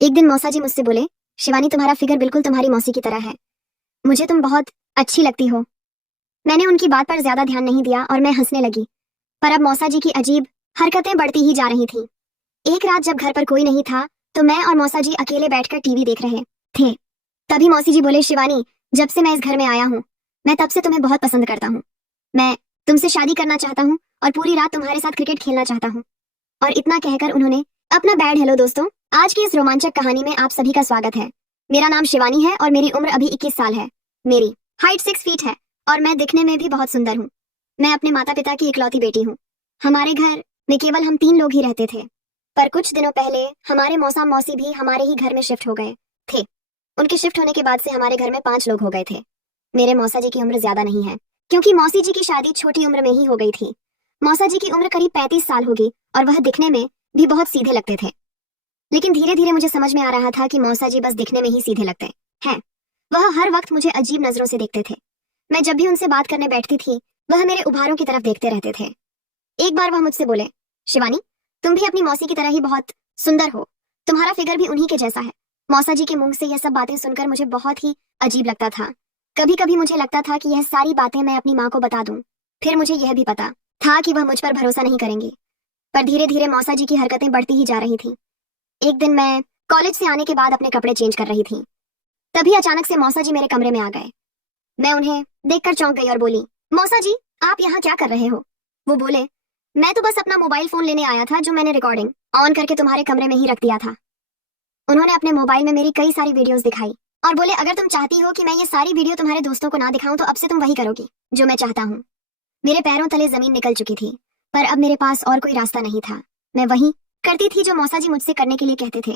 एक दिन मौसा जी मुझसे बोले, शिवानी तुम्हारा फिगर बिल्कुल तुम्हारी मौसी की तरह है, मुझे तुम बहुत अच्छी लगती हो। मैंने उनकी बात पर ज्यादा ध्यान नहीं दिया और मैं हंसने लगी। पर अब मौसा जी की अजीब हरकतें बढ़ती ही जा रही थी। एक रात जब घर पर कोई नहीं था तो मैं और मौसा जी अकेले बैठकर टीवी देख रहे थे। तभी मौसी जी बोले, शिवानी जब से मैं इस घर में आया हूँ मैं तब से तुम्हें बहुत पसंद करता हूँ। मैं तुमसे शादी करना चाहता हूँ और पूरी रात तुम्हारे साथ क्रिकेट खेलना चाहता हूँ। और इतना कहकर उन्होंने अपना बैड हेलो दोस्तों, आज की इस रोमांचक कहानी में आप सभी का स्वागत है। मेरा नाम शिवानी है और मेरी उम्र अभी 21 साल है। मेरी हाइट 6 फीट है और मैं दिखने में भी बहुत सुंदर हूँ। मैं अपने माता पिता की इकलौती बेटी हूँ। हमारे घर में केवल हम 3 लोग ही रहते थे, पर कुछ दिनों पहले हमारे मौसा मौसी भी हमारे ही घर में शिफ्ट हो गए थे। उनके शिफ्ट होने के बाद से हमारे घर में 5 लोग हो गए थे। मेरे मौसा जी की उम्र ज्यादा नहीं है, क्योंकि मौसी जी की शादी छोटी उम्र में ही हो गई थी। मौसा जी की उम्र करीब 35 साल होगी और वह दिखने में भी बहुत सीधे लगते थे। लेकिन धीरे धीरे मुझे समझ में आ रहा था कि मौसा जी बस दिखने में ही सीधे लगते हैं। वह हर वक्त मुझे अजीब नजरों से देखते थे। मैं जब भी उनसे बात करने बैठती थी वह मेरे उभारों की तरफ देखते रहते थे। एक बार वह मुझसे बोले, शिवानी तुम भी अपनी मौसी की तरह ही बहुत सुंदर हो, तुम्हारा फिगर भी उन्हीं के जैसा है। मौसा जी के मुंह से यह सब बातें सुनकर मुझे बहुत ही अजीब लगता था। कभी कभी मुझे लगता था कि यह सारी बातें मैं अपनी माँ को बता दूं। फिर मुझे यह भी पता था कि वह मुझ पर भरोसा नहीं करेंगी। पर धीरे धीरे मौसा जी की हरकतें बढ़ती ही जा रही थी। एक दिन मैं कॉलेज से आने के बाद अपने कपड़े चेंज कर रही थी, तभी अचानक से मौसा जी मेरे कमरे में आ गए। मैं उन्हें देखकर चौंक गई और बोली, मौसा जी आप यहाँ क्या कर रहे हो? वो बोले, मैं तो बस अपना मोबाइल फोन लेने आया था जो मैंने रिकॉर्डिंग ऑन करके तुम्हारे कमरे में ही रख दिया था। उन्होंने अपने मोबाइल में मेरी कई सारी वीडियोस दिखाई और बोले, अगर तुम चाहती हो कि मैं ये सारी वीडियो तुम्हारे दोस्तों को ना दिखाऊं तो अब से तुम वही करोगी जो मैं चाहता हूँ। मेरे पैरों तले जमीन निकल चुकी थी, पर अब मेरे पास और कोई रास्ता नहीं था। मैं वही करती थी जो मौसा जी मुझसे करने के लिए कहते थे।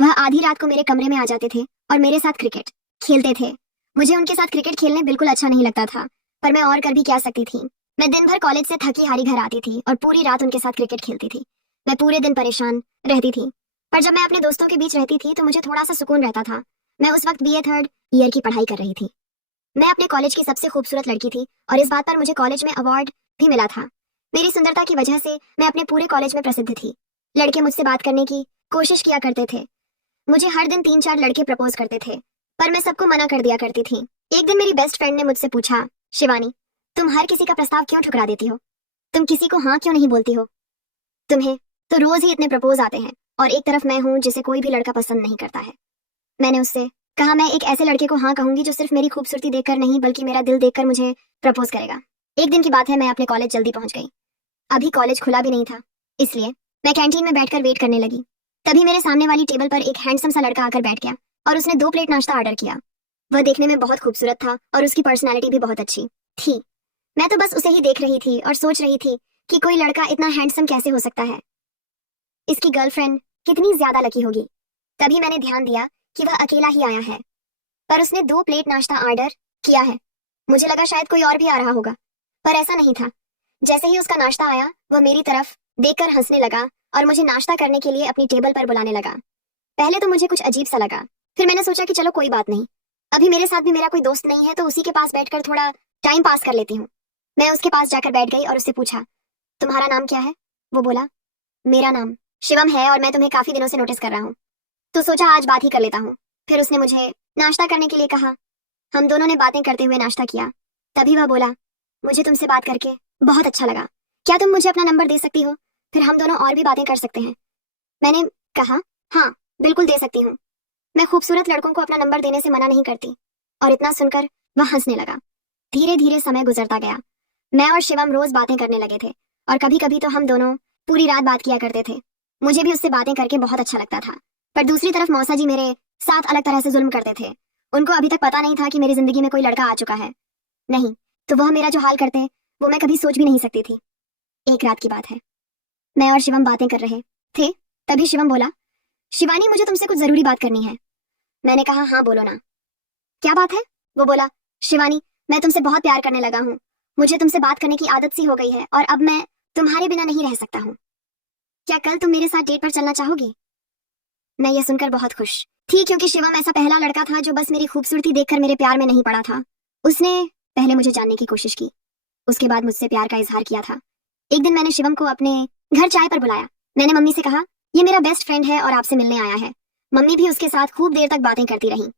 वह आधी रात को मेरे कमरे में आ जाते थे और मेरे साथ क्रिकेट खेलते थे। मुझे उनके साथ क्रिकेट खेलने बिल्कुल अच्छा नहीं लगता था, पर मैं और कर भी क्या सकती थी। मैं दिन भर कॉलेज से थकी हारी घर आती थी और पूरी रात उनके साथ क्रिकेट खेलती थी। मैं पूरे दिन परेशान रहती थी, पर जब मैं अपने दोस्तों के बीच रहती थी तो मुझे थोड़ा सा सुकून रहता था। मैं उस वक्त BA 3rd ईयर की पढ़ाई कर रही थी। मैं अपने कॉलेज की सबसे खूबसूरत लड़की थी और इस बात पर मुझे कॉलेज में अवार्ड भी मिला था। मेरी सुंदरता की वजह से मैं अपने पूरे कॉलेज में प्रसिद्ध थी। लड़के मुझसे बात करने की कोशिश किया करते थे। मुझे हर दिन 3-4 लड़के प्रपोज करते थे, पर मैं सबको मना कर दिया करती थी। एक दिन मेरी बेस्ट फ्रेंड ने मुझसे पूछा, शिवानी तुम हर किसी का प्रस्ताव क्यों ठुकरा देती हो? तुम किसी को हाँ क्यों नहीं बोलती हो? तुम्हें तो रोज ही इतने प्रपोज आते हैं और एक तरफ मैं हूँ जिसे कोई भी लड़का पसंद नहीं करता है। मैंने उससे कहा, मैं एक ऐसे लड़के को हाँ कहूंगी जो सिर्फ मेरी खूबसूरती देखकर नहीं बल्कि मेरा दिल देखकर मुझे प्रपोज करेगा। एक दिन की बात है, मैं अपने कॉलेज जल्दी पहुंच गई। अभी कॉलेज खुला भी नहीं था, इसलिए मैं कैंटीन में बैठकर वेट करने लगी। तभी मेरे सामने वाली टेबल पर एक हैंडसम सा लड़का आकर बैठ गया और उसने 2 प्लेट नाश्ता ऑर्डर किया। वह देखने में बहुत खूबसूरत था और उसकी पर्सनैलिटी भी बहुत अच्छी थी। मैं तो बस उसे ही देख रही थी और सोच रही थी कि कोई लड़का इतना हैंडसम कैसे हो सकता है। इसकी गर्लफ्रेंड कितनी ज्यादा लकी होगी। तभी मैंने ध्यान दिया कि वह अकेला ही आया है, पर उसने 2 प्लेट नाश्ता ऑर्डर किया है। मुझे लगा शायद कोई और भी आ रहा होगा, पर ऐसा नहीं था। जैसे ही उसका नाश्ता आया वह मेरी तरफ देखकर हंसने लगा और मुझे नाश्ता करने के लिए अपनी टेबल पर बुलाने लगा। पहले तो मुझे कुछ अजीब सा लगा, फिर मैंने सोचा कि चलो कोई बात नहीं, अभी मेरे साथ भी मेरा कोई दोस्त नहीं है तो उसी के पास बैठकर थोड़ा टाइम पास कर लेती हूँ। मैं उसके पास जाकर बैठ गई और उससे पूछा, तुम्हारा नाम क्या है? वो बोला, मेरा नाम शिवम है और मैं तुम्हें काफी दिनों से नोटिस कर रहा हूँ, तो सोचा आज बात ही कर लेता हूँ। फिर उसने मुझे नाश्ता करने के लिए कहा। हम दोनों ने बातें करते हुए नाश्ता किया। तभी वह बोला, मुझे तुमसे बात करके बहुत अच्छा लगा, क्या तुम मुझे अपना नंबर दे सकती हो? फिर हम दोनों और भी बातें कर सकते हैं। मैंने कहा, हाँ बिल्कुल दे सकती हूँ, मैं खूबसूरत लड़कों को अपना नंबर देने से मना नहीं करती। और इतना सुनकर वह हंसने लगा। धीरे धीरे समय गुजरता गया। मैं और शिवम रोज बातें करने लगे थे और कभी कभी तो हम दोनों पूरी रात बात किया करते थे। मुझे भी उससे बातें करके बहुत अच्छा लगता था, पर दूसरी तरफ मौसा जी मेरे साथ अलग तरह से जुल्म करते थे। उनको अभी तक पता नहीं था कि मेरी जिंदगी में कोई लड़का आ चुका है। नहीं तो वह मेरा जो हाल करते वो मैं कभी सोच भी नहीं सकती थी। एक रात की बात है, मैं और शिवम बातें कर रहे थे। तभी शिवम बोला, शिवानी मुझे तुमसे कुछ जरूरी बात करनी है। मैंने कहा, हाँ बोलो ना, क्या बात है? वो बोला, शिवानी मैं तुमसे बहुत प्यार करने लगा हूँ। मुझे तुमसे बात करने की आदत सी हो गई है और अब मैं तुम्हारे बिना नहीं रह सकता हूँ। क्या कल तुम मेरे साथ डेट पर चलना चाहोगी? मैं ये सुनकर बहुत खुश थी, क्योंकि शिवम ऐसा पहला लड़का था जो बस मेरी खूबसूरती देखकर मेरे प्यार में नहीं पड़ा था। उसने पहले मुझे जानने की कोशिश की, उसके बाद मुझसे प्यार का इजहार किया था। एक दिन मैंने शिवम को अपने घर चाय पर बुलाया। मैंने मम्मी से कहा, ये मेरा बेस्ट फ्रेंड है और आपसे मिलने आया है। मम्मी भी उसके साथ खूब देर तक बातें करती रहीं।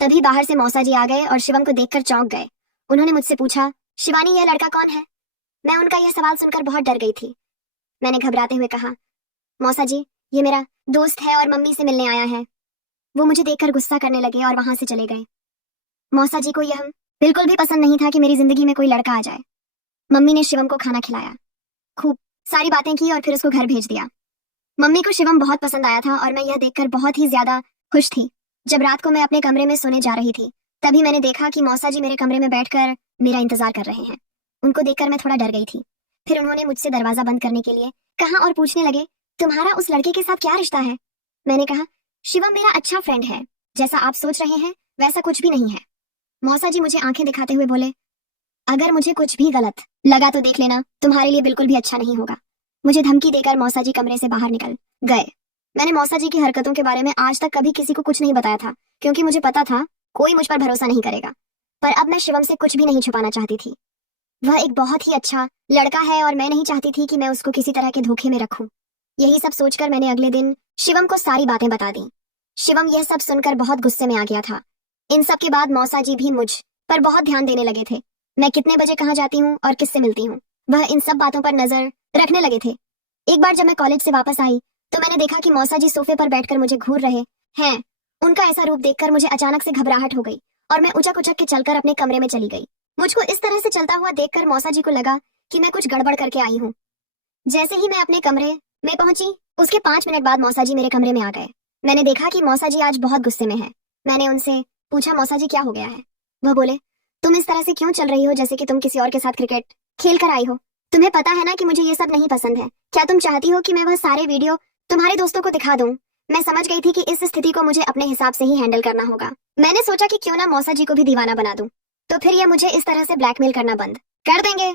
तभी बाहर से मौसा जी आ गए और शिवम को देखकर चौंक गए। उन्होंने मुझसे पूछा, शिवानी, यह लड़का कौन है? मैं उनका यह सवाल सुनकर बहुत डर गई थी। मैंने घबराते हुए कहा, मौसा जी, ये मेरा दोस्त है और मम्मी से मिलने आया है। वो मुझे देखकर गुस्सा करने लगे और वहां से चले गए। मौसा जी को यह बिल्कुल भी पसंद नहीं था कि मेरी जिंदगी में कोई लड़का आ जाए। मम्मी ने शिवम को खाना खिलाया, खूब सारी बातें की और फिर उसको घर भेज दिया। मम्मी को शिवम बहुत पसंद आया था और मैं यह देखकर बहुत ही ज्यादा खुश थी। जब रात को मैं अपने कमरे में सोने जा रही थी, तभी मैंने देखा कि मौसा जी मेरे कमरे में बैठकर मेरा इंतजार कर रहे हैं। उनको देखकर मैं थोड़ा डर गई थी। फिर उन्होंने मुझसे दरवाजा बंद करने के लिए कहा और पूछने लगे, तुम्हारा उस लड़के के साथ क्या रिश्ता है? मैंने कहा, शिवम मेरा अच्छा फ्रेंड है, जैसा आप सोच रहे हैं वैसा कुछ भी नहीं है। मौसा जी मुझे आंखें दिखाते हुए बोले, अगर मुझे कुछ भी गलत लगा तो देख लेना, तुम्हारे लिए बिल्कुल भी अच्छा नहीं होगा। मुझे धमकी देकर मौसा जी कमरे से बाहर निकल गए। मैंने मौसा जी की हरकतों के बारे में आज तक कभी किसी को कुछ नहीं बताया था, क्योंकि मुझे पता था कोई मुझ पर भरोसा नहीं करेगा। पर अब मैं शिवम से कुछ भी नहीं छुपाना चाहती थी। वह एक बहुत ही अच्छा लड़का है और मैं नहीं चाहती थी कि मैं उसको किसी तरह के धोखे में रखूं। यही सब सोचकर मैंने अगले दिन शिवम को सारी बातें बता दी। शिवम यह सब सुनकर बहुत गुस्से में आ गया था। इन सब के बाद मौसा जी भी मुझ पर बहुत ध्यान देने लगे थे। मैं कितने बजे कहाँ जाती हूँ और किससे मिलती हूँ, वह इन सब बातों पर नजर रखने लगे थे। एक बार जब मैं कॉलेज से वापस आई तो मैंने देखा कि मौसा जी सोफे पर बैठकर मुझे घूर रहे हैं। उनका ऐसा रूप देखकर मुझे अचानक से घबराहट हो गई और मैं उचक उचक के चलकर अपने कमरे में चली गई। मुझको इस तरह से चलता हुआ देखकर मौसा जी को लगा कि मैं कुछ गड़बड़ करके आई हूँ। जैसे ही मैं अपने कमरे में पहुंची, उसके 5 मिनट बाद मौसा जी मेरे कमरे में आ गए। मैंने देखा कि मौसा जी आज बहुत गुस्से में है। मैंने उनसे पूछा, मौसा जी क्या हो गया है? वह बोले, तुम इस तरह से क्यों चल रही हो जैसे कि तुम किसी और के साथ क्रिकेट खेल कर आई हो? तुम्हें पता है ना कि मुझे ये सब नहीं पसंद है। क्या तुम चाहती हो कि मैं वह सारे वीडियो तुम्हारे दोस्तों को दिखा दूं? मैं समझ गई थी कि इस स्थिति को मुझे अपने हिसाब से ही हैंडल करना होगा। मैंने सोचा कि क्यों ना मौसा जी को भी दीवाना बना दूं, तो फिर ये मुझे इस तरह से ब्लैकमेल करना बंद कर देंगे।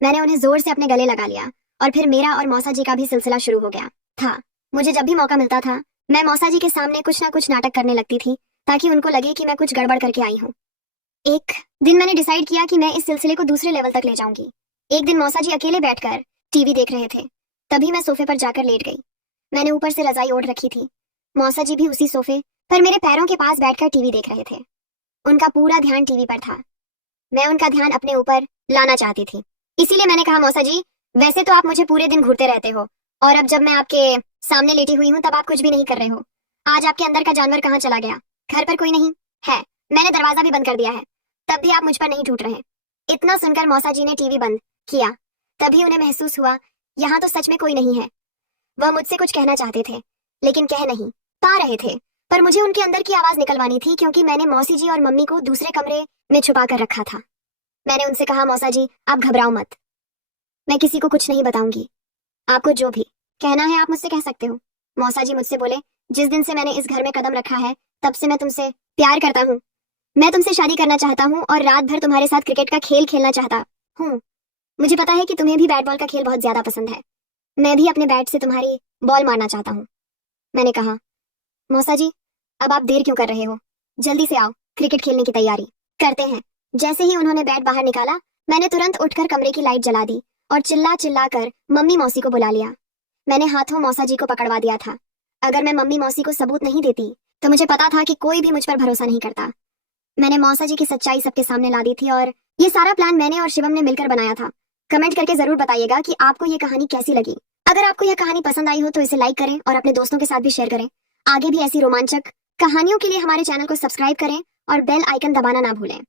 मैंने उन्हें जोर से अपने गले लगा लिया और फिर मेरा और मौसा जी का भी सिलसिला शुरू हो गया था। मुझे जब भी मौका मिलता था, मैं मौसा जी के सामने कुछ ना कुछ नाटक करने लगती थी ताकि उनको लगे कि मैं कुछ गड़बड़ करके आई हूँ। एक दिन मैंने डिसाइड किया कि मैं इस सिलसिले को दूसरे लेवल तक ले जाऊंगी। एक दिन मौसा जी अकेले बैठकर टीवी देख रहे थे, तभी मैं सोफे पर जाकर लेट गई। मैंने ऊपर से रजाई ओढ़ रखी थी। मौसा जी भी उसी सोफे पर मेरे पैरों के पास बैठकर टीवी देख रहे थे। उनका पूरा ध्यान टीवी पर था। मैं उनका ध्यान अपने ऊपर लाना चाहती थी, इसीलिए मैंने कहा, मौसा जी, वैसे तो आप मुझे पूरे दिन घूरते रहते हो और अब जब मैं आपके सामने लेटी हुई हूँ तब आप कुछ भी नहीं कर रहे हो। आज आपके अंदर का जानवर कहाँ चला गया? घर पर कोई नहीं है, मैंने दरवाजा भी बंद कर दिया है, तब भी आप मुझ पर नहीं टूट रहे। इतना सुनकर मौसा जी ने टीवी बंद किया। तभी उन्हें महसूस हुआ यहाँ तो सच में कोई नहीं है। वह मुझसे कुछ कहना चाहते थे लेकिन कह नहीं पा रहे थे, पर मुझे उनके अंदर की आवाज निकलवानी थी क्योंकि मैंने मौसी जी और मम्मी को दूसरे कमरे में छुपा कर रखा था। मैंने उनसे कहा, मौसा जी, आप घबराओ मत, मैं किसी को कुछ नहीं बताऊंगी। आपको जो भी कहना है आप मुझसे कह सकते हो। मौसा जी मुझसे बोले, जिस दिन से मैंने इस घर में कदम रखा है तब से मैं तुमसे प्यार करता हूँ। मैं तुमसे शादी करना चाहता हूँ और रात भर तुम्हारे साथ क्रिकेट का खेल खेलना चाहता हूँ। मुझे पता है कि तुम्हें भी बैट बॉल का खेल बहुत ज्यादा पसंद है। मैं भी अपने बैट से तुम्हारी बॉल मारना चाहता हूँ। मैंने कहा, मौसा जी, अब आप देर क्यों कर रहे हो? जल्दी से आओ, क्रिकेट खेलने की तैयारी करते हैं। जैसे ही उन्होंने बैट बाहर निकाला, मैंने तुरंत उठकर कमरे की लाइट जला दी और चिल्ला चिल्ला कर मम्मी मौसी को बुला लिया। मैंने हाथों मौसा जी को पकड़वा दिया था। अगर मैं मम्मी मौसी को सबूत नहीं देती तो मुझे पता था कि कोई भी मुझ पर भरोसा नहीं करता। मैंने मौसा जी की सच्चाई सबके सामने ला दी थी और ये सारा प्लान मैंने और शिवम ने मिलकर बनाया था। कमेंट करके जरूर बताइएगा कि आपको ये कहानी कैसी लगी। अगर आपको यह कहानी पसंद आई हो तो इसे लाइक करें और अपने दोस्तों के साथ भी शेयर करें। आगे भी ऐसी रोमांचक कहानियों के लिए हमारे चैनल को सब्सक्राइब करें और बेल आइकन दबाना ना भूलें।